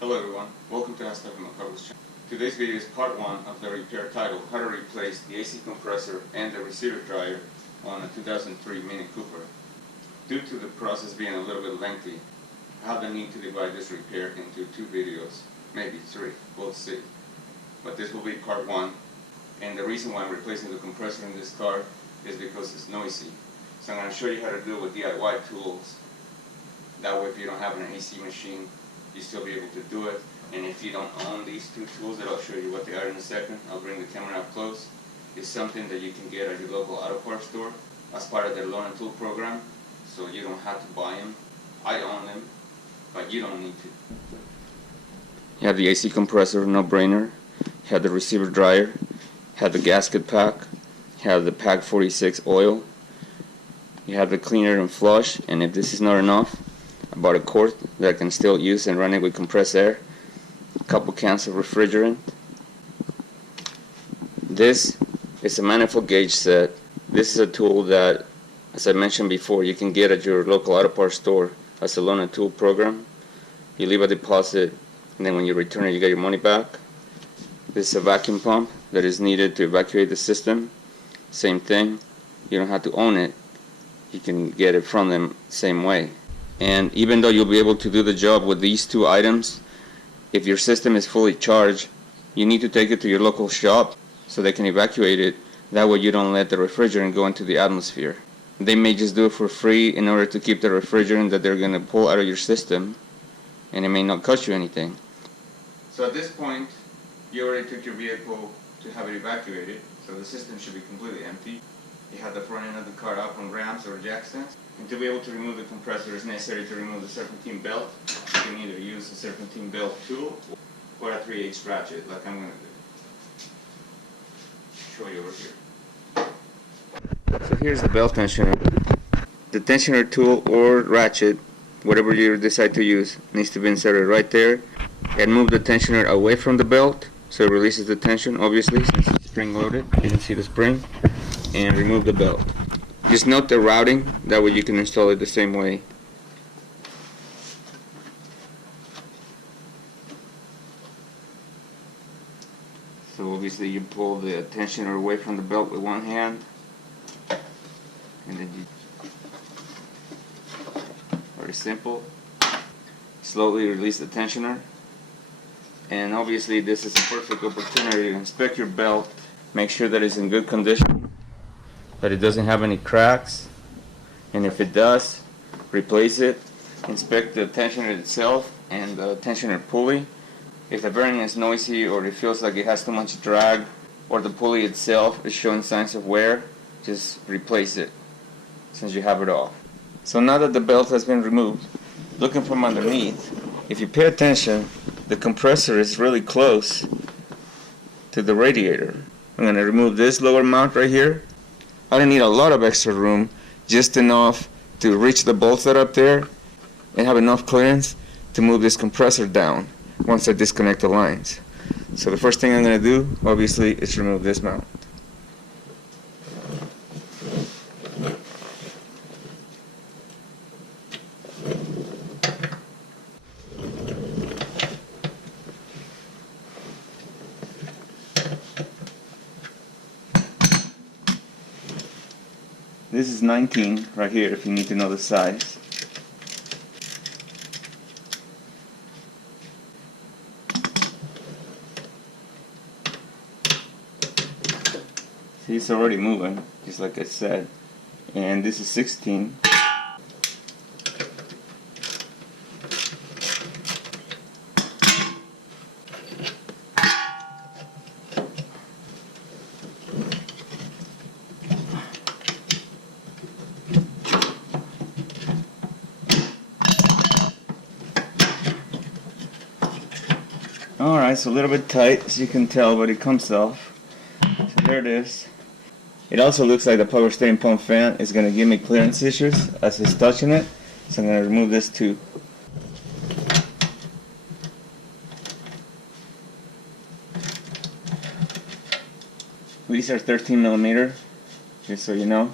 Hello everyone, welcome to HOWSTUFFINMYCARWORKS channel. Today's video is part 1 of the repair titled How to Replace the AC Compressor and the Receiver Dryer on a 2003 Mini Cooper. Due to the process being a little bit lengthy, I have the need to divide this repair into 2 videos, maybe 3, we'll see. But this will be part 1, and the reason why I'm replacing the compressor in this car is because it's noisy. So I'm going to show you how to do it with DIY tools. That way if you don't have an AC machine, you still be able to do it. And if you don't own these 2 tools that I'll show you what they are in a second, I'll bring the camera up close. It's something that you can get at your local auto parts store as part of their loan and tool program, so you don't have to buy them. I own them, but you don't need to. You have the AC compressor, no brainer. You have the receiver dryer, you have the gasket pack, you have the pack 46 oil, you have the cleaner and flush, and if this is not enough, I bought a quart that I can still use and run it with compressed air. A couple cans of refrigerant. This is a manifold gauge set. This is a tool that, as I mentioned before, you can get at your local auto parts store as a loan and tool program. You leave a deposit, and then when you return it, you get your money back. This is a vacuum pump that is needed to evacuate the system. Same thing. You don't have to own it. You can get it from them same way. And even though you'll be able to do the job with these 2 items, if your system is fully charged, you need to take it to your local shop so they can evacuate it. That way you don't let the refrigerant go into the atmosphere. They may just do it for free in order to keep the refrigerant that they're going to pull out of your system, and it may not cost you anything. So at this point, you already took your vehicle to have it evacuated, so the system should be completely empty. You have the front end of the car up on ramps or jack stands. And to be able to remove the compressor, it's necessary to remove the serpentine belt. You can either use a serpentine belt tool or a 3/8 ratchet, like I'm going to do. Show you over here. So here's the belt tensioner. The tensioner tool or ratchet, whatever you decide to use, needs to be inserted right there. And move the tensioner away from the belt so it releases the tension, obviously, since it's spring loaded. You can see the spring. And remove the belt. Just note the routing, that way you can install it the same way. So obviously you pull the tensioner away from the belt with one hand, and then you, very simple, slowly release the tensioner. And obviously this is a perfect opportunity to inspect your belt, make sure that it's in good condition, that it doesn't have any cracks, and if it does, replace it. Inspect the tensioner itself and the tensioner pulley. If the bearing is noisy or it feels like it has too much drag, or the pulley itself is showing signs of wear, just replace it since you have it off. So now that the belt has been removed, looking from underneath, if you pay attention, the compressor is really close to the radiator. I'm going to remove this lower mount right here. I don't need a lot of extra room, just enough to reach the bolts that are up there and have enough clearance to move this compressor down once I disconnect the lines. So the first thing I'm going to do, obviously, is remove this mount. This is 19 right here if you need to know the size. See, it's already moving, just like I said. And this is 16. Alright, so a little bit tight as you can tell, but it comes off. So there it is. It also looks like the power steering pump fan is going to give me clearance issues as it's touching it. So I'm going to remove this too. These are 13mm, just so you know.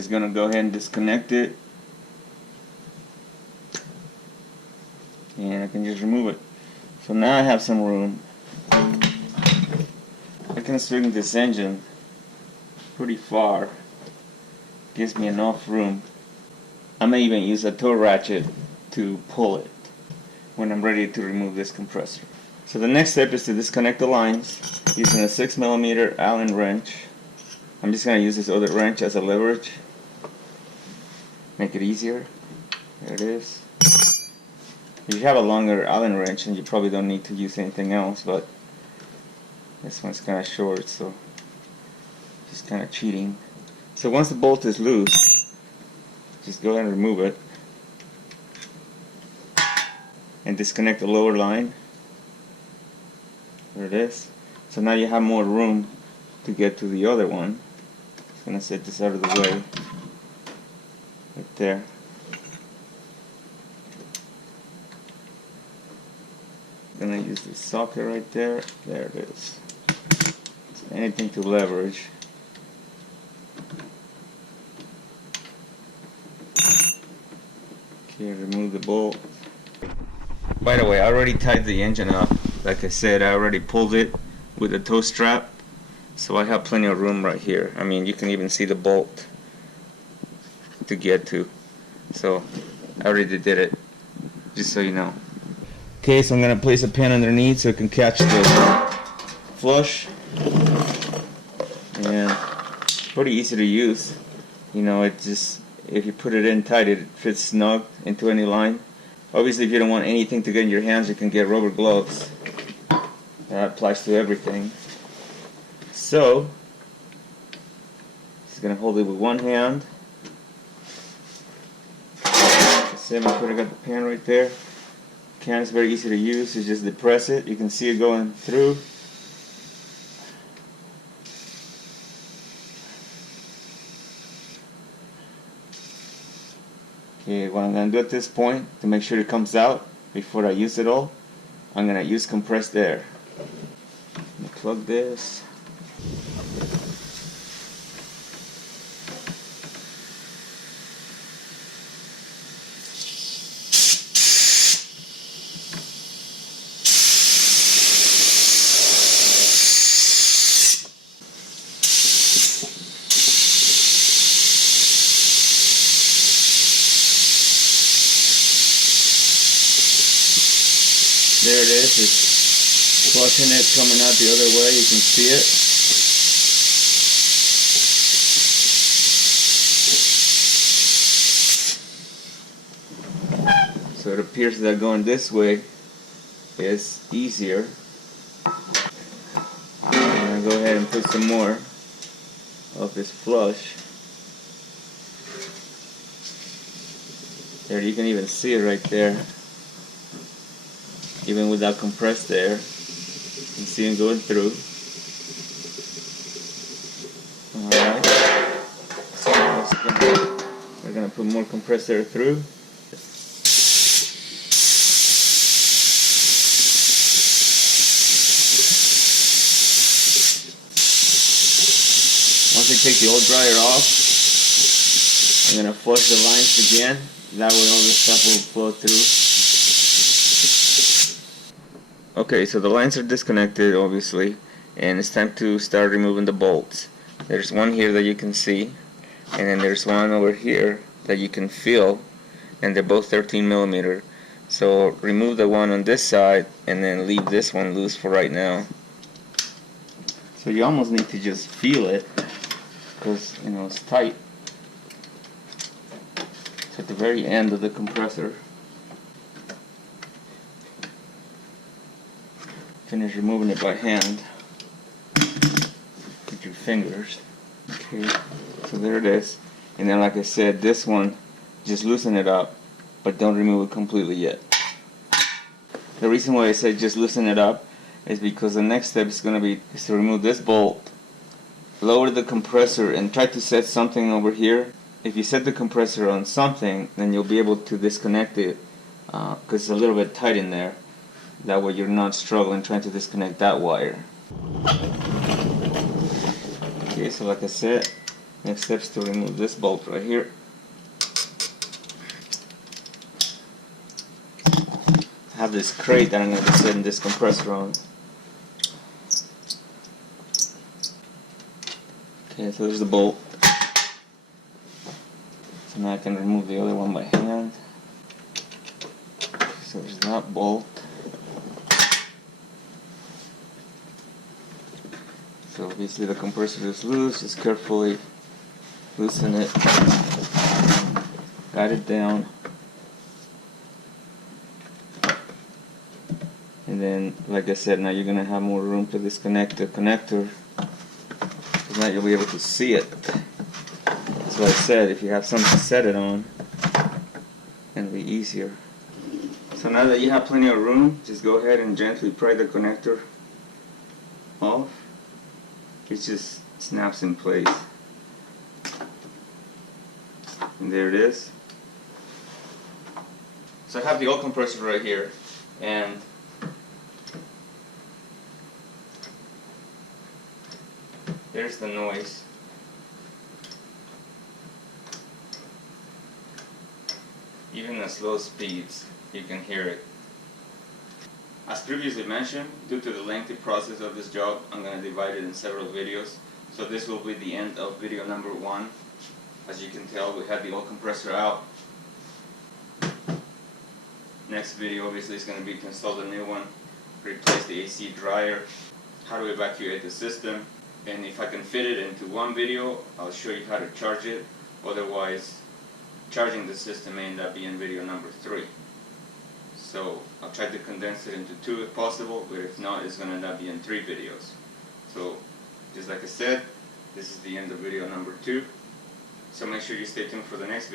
just gonna go ahead and disconnect it, and I can just remove it. So now I have some room. I can swing this engine pretty far. Gives me enough room. I may even use a tow ratchet to pull it when I'm ready to remove this compressor. So the next step is to disconnect the lines using a 6mm Allen wrench. I'm just going to use this other wrench as a leverage. Make it easier. There it is. If you have a longer Allen wrench, then you probably don't need to use anything else, but this one's kind of short, so just kind of cheating. So once the bolt is loose, just go ahead and remove it and disconnect the lower line. There it is. So now you have more room to get to the other one. Just gonna set this out of the way. Right there. Gonna use this socket right there. There it is. So anything to leverage. Okay, remove the bolt. By the way, I already tied the engine up. Like I said, I already pulled it with a tow strap, so I have plenty of room right here. I mean, you can even see the bolt to get to. So I already did it, just so you know. Okay, so I'm going to place a pan underneath so it can catch the flush. And pretty easy to use. You know, it just, if you put it in tight, it fits snug into any line. Obviously, if you don't want anything to get in your hands, you can get rubber gloves. That applies to everything. So, just gonna hold it with one hand. See, I'm gonna got the pan right there. Can is very easy to use. You just depress it. You can see it going through. Okay, what I'm going to do at this point to make sure it comes out before I use it all, I'm going to use compressed air. I'm going to plug this. There it is, it's flushing it, coming out the other way, you can see it. So it appears that going this way is easier. I'm going to go ahead and put some more of this flush. There, you can even see it right there. Even without compressed air, you can see them going through. Alright, so we're going to put more compressed air through. Once I take the old dryer off, I'm going to flush the lines again. That way all this stuff will flow through. Okay, so the lines are disconnected, obviously, and it's time to start removing the bolts. There's one here that you can see, and then there's one over here that you can feel, and they're both 13mm. So remove the one on this side, and then leave this one loose for right now. So you almost need to just feel it, because, you know, it's tight. It's at the very end of the compressor. Finish removing it by hand with your fingers. Okay, so there it is. And then, like I said, this one, just loosen it up, but don't remove it completely yet. The reason why I said just loosen it up is because the next step is going to be to remove this bolt, lower the compressor, and try to set something over here. If you set the compressor on something, then you'll be able to disconnect it because it's a little bit tight in there. That way you're not struggling trying to disconnect that wire. Okay, so like I said, Next step is to remove this bolt right here. I have this crate that I'm going to be setting this compressor on. Okay, so there's the bolt. So now I can remove the other one by hand. So there's that bolt. So obviously the compressor is loose, just carefully loosen it, guide it down, and then like I said, now you're going to have more room to disconnect the connector, because now you'll be able to see it. That's what I said, if you have something to set it on, it'll be easier. So now that you have plenty of room, just go ahead and gently pry the connector off. It just snaps in place. And there it is. So I have the oil compressor right here, and there's the noise. Even at slow speeds, you can hear it. As previously mentioned, due to the lengthy process of this job, I'm going to divide it in several videos. So this will be the end of video number 1. As you can tell, we had the oil compressor out. Next video obviously is going to be to install the new one, replace the AC dryer, how to evacuate the system, and if I can fit it into one video, I'll show you how to charge it. Otherwise, charging the system may end up being video number 3. So I'll try to condense it into 2 if possible, but if not, it's going to end up being 3 videos. So just like I said, this is the end of video number 2. So make sure you stay tuned for the next video.